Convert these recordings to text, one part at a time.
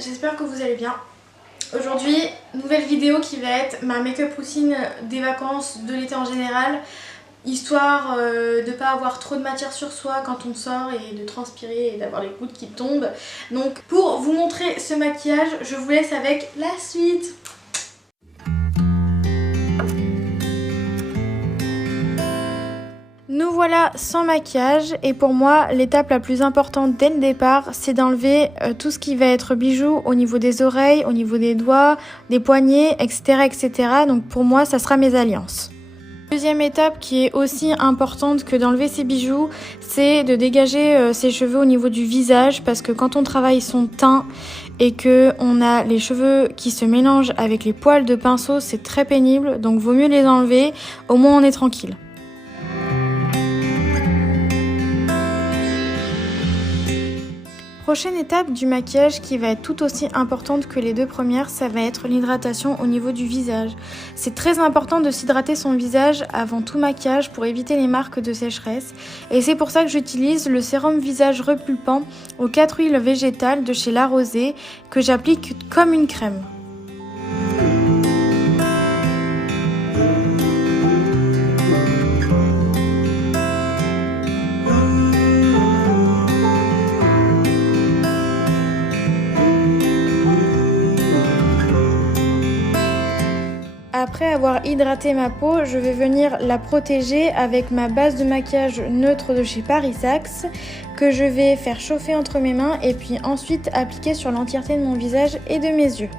j'espère que vous allez bien. Aujourd'hui, nouvelle vidéo qui va être ma make-up routine des vacances, de l'été en général, histoire de pas avoir trop de matière sur soi quand on sort et de transpirer et d'avoir les gouttes qui tombent. Donc pour vous montrer ce maquillage, je vous laisse avec la suite. Nous voilà sans maquillage et pour moi l'étape la plus importante dès le départ c'est d'enlever tout ce qui va être bijoux au niveau des oreilles, au niveau des doigts, des poignets, etc. etc. Donc pour moi ça sera mes alliances. Deuxième étape qui est aussi importante que d'enlever ses bijoux, c'est de dégager ses cheveux au niveau du visage parce que quand on travaille son teint et que on a les cheveux qui se mélangent avec les poils de pinceau, c'est très pénible, donc vaut mieux les enlever, au moins on est tranquille. Prochaine étape du maquillage qui va être tout aussi importante que les deux premières, ça va être l'hydratation au niveau du visage. C'est très important de s'hydrater son visage avant tout maquillage pour éviter les marques de sécheresse. Et c'est pour ça que j'utilise le sérum visage repulpant aux 4 huiles végétales de chez La Rosée que j'applique comme une crème. Après avoir hydraté ma peau, je vais venir la protéger avec ma base de maquillage neutre de chez Paris Saxe que je vais faire chauffer entre mes mains et puis ensuite appliquer sur l'entièreté de mon visage et de mes yeux.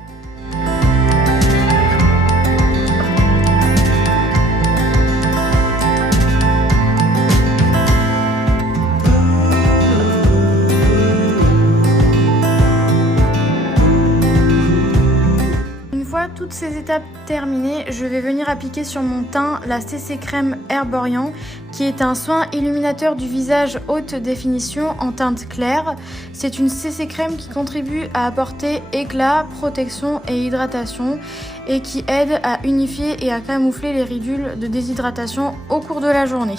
Toutes ces étapes terminées, je vais venir appliquer sur mon teint la CC Crème Herborian qui est un soin illuminateur du visage haute définition en teinte claire. C'est une CC Crème qui contribue à apporter éclat, protection et hydratation et qui aide à unifier et à camoufler les ridules de déshydratation au cours de la journée.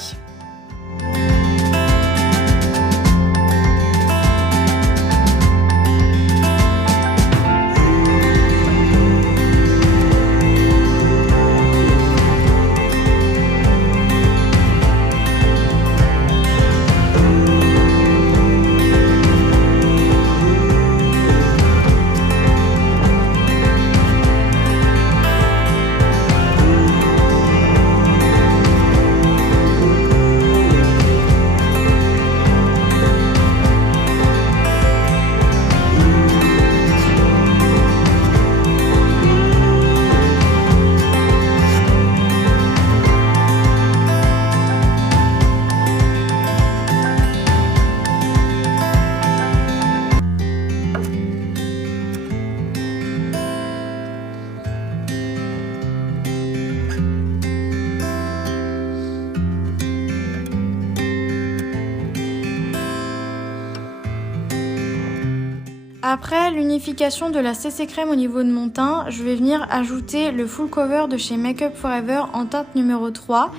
Après l'unification de la CC Crème au niveau de mon teint, je vais venir ajouter le Full Cover de chez Make Up For Ever en teinte numéro 3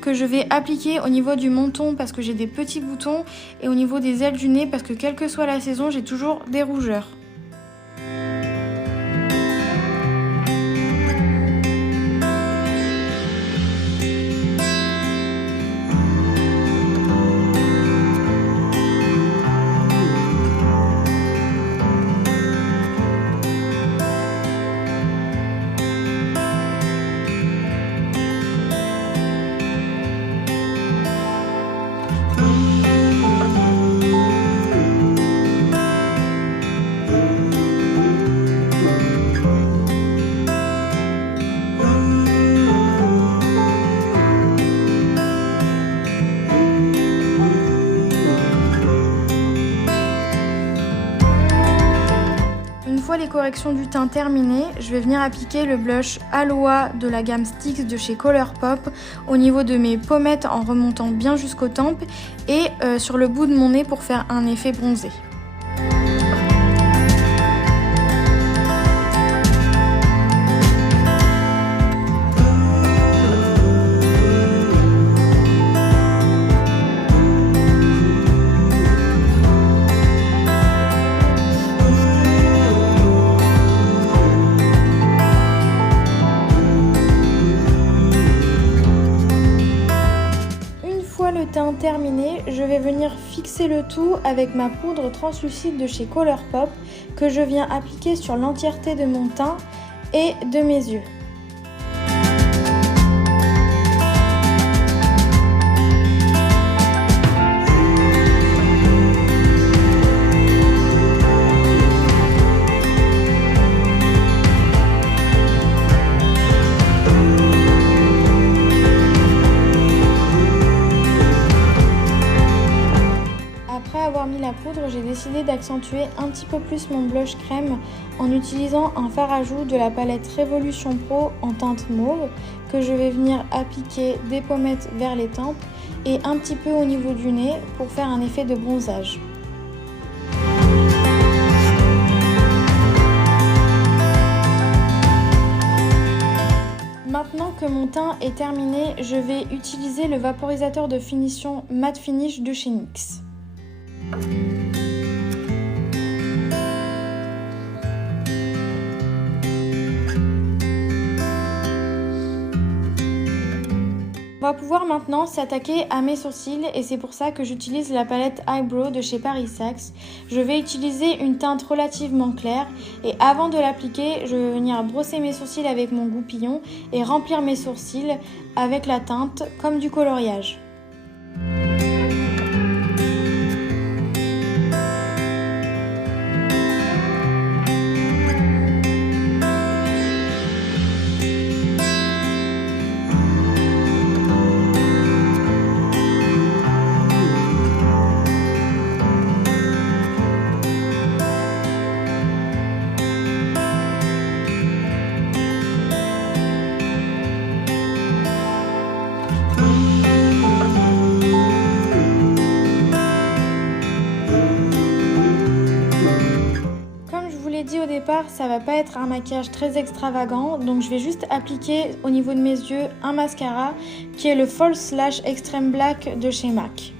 que je vais appliquer au niveau du menton parce que j'ai des petits boutons et au niveau des ailes du nez parce que quelle que soit la saison, j'ai toujours des rougeurs. Les corrections du teint terminées, je vais venir appliquer le blush Aloha de la gamme Stix de chez Colourpop au niveau de mes pommettes en remontant bien jusqu'aux tempes et sur le bout de mon nez pour faire un effet bronzé. terminé, je vais venir fixer le tout avec ma poudre translucide de chez Colourpop que je viens appliquer sur l'entièreté de mon teint et de mes yeux. Après avoir mis la poudre, j'ai décidé d'accentuer un petit peu plus mon blush crème en utilisant un fard à joues de la palette Révolution Pro en teinte mauve que je vais venir appliquer des pommettes vers les tempes et un petit peu au niveau du nez pour faire un effet de bronzage. Maintenant que mon teint est terminé, je vais utiliser le vaporisateur de finition Matte Finish de chez NYX. On va pouvoir maintenant s'attaquer à mes sourcils et c'est pour ça que j'utilise la palette Eyebrow de chez Paris Saxe. Je vais utiliser une teinte relativement claire et avant de l'appliquer, je vais venir brosser mes sourcils avec mon goupillon et remplir mes sourcils avec la teinte comme du coloriage. Dit au départ, ça va pas être un maquillage très extravagant, donc je vais juste appliquer au niveau de mes yeux un mascara qui est le False Lash Extreme Black de chez MAC.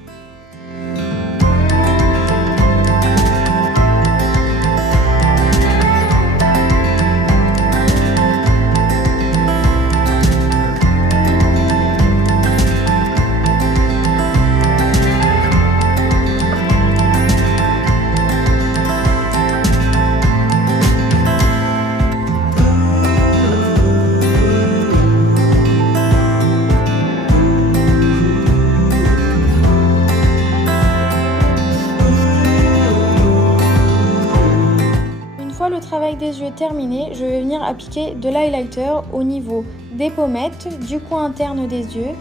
Le travail des yeux terminé, je vais venir appliquer de l'highlighter au niveau des pommettes, du coin interne des yeux,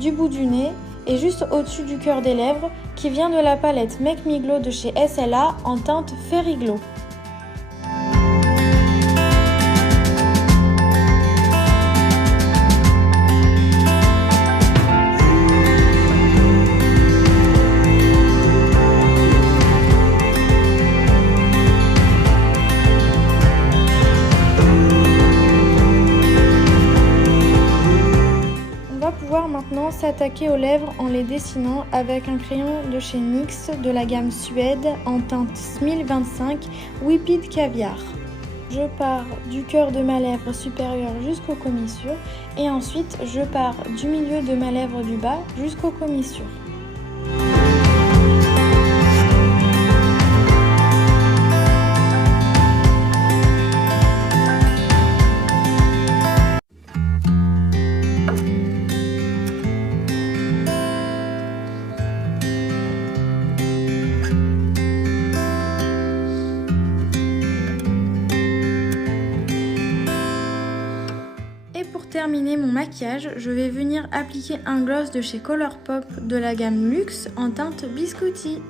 du bout du nez et juste au-dessus du cœur des lèvres qui vient de la palette Make Me Glow de chez SLA en teinte Fairy Glow. Maintenant s'attaquer aux lèvres en les dessinant avec un crayon de chez NYX de la gamme Suède en teinte 1025 Whipped Caviar. Je pars du cœur de ma lèvre supérieure jusqu'aux commissures et ensuite je pars du milieu de ma lèvre du bas jusqu'aux commissures. Pour terminer mon maquillage, je vais venir appliquer un gloss de chez Colourpop de la gamme Luxe en teinte biscotti.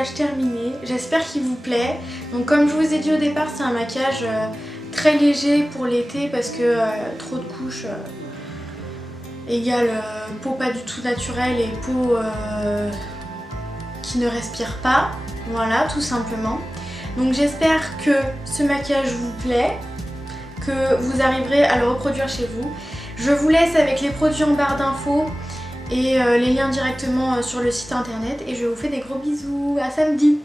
maquillage terminé. J'espère qu'il vous plaît. Donc comme je vous ai dit au départ, c'est un maquillage très léger pour l'été parce que trop de couches égale peau pas du tout naturelle et peau qui ne respire pas. Voilà, tout simplement. Donc j'espère que ce maquillage vous plaît, que vous arriverez à le reproduire chez vous. Je vous laisse avec les produits en barre d'infos et les liens directement sur le site internet et je vous fais des gros bisous. À samedi!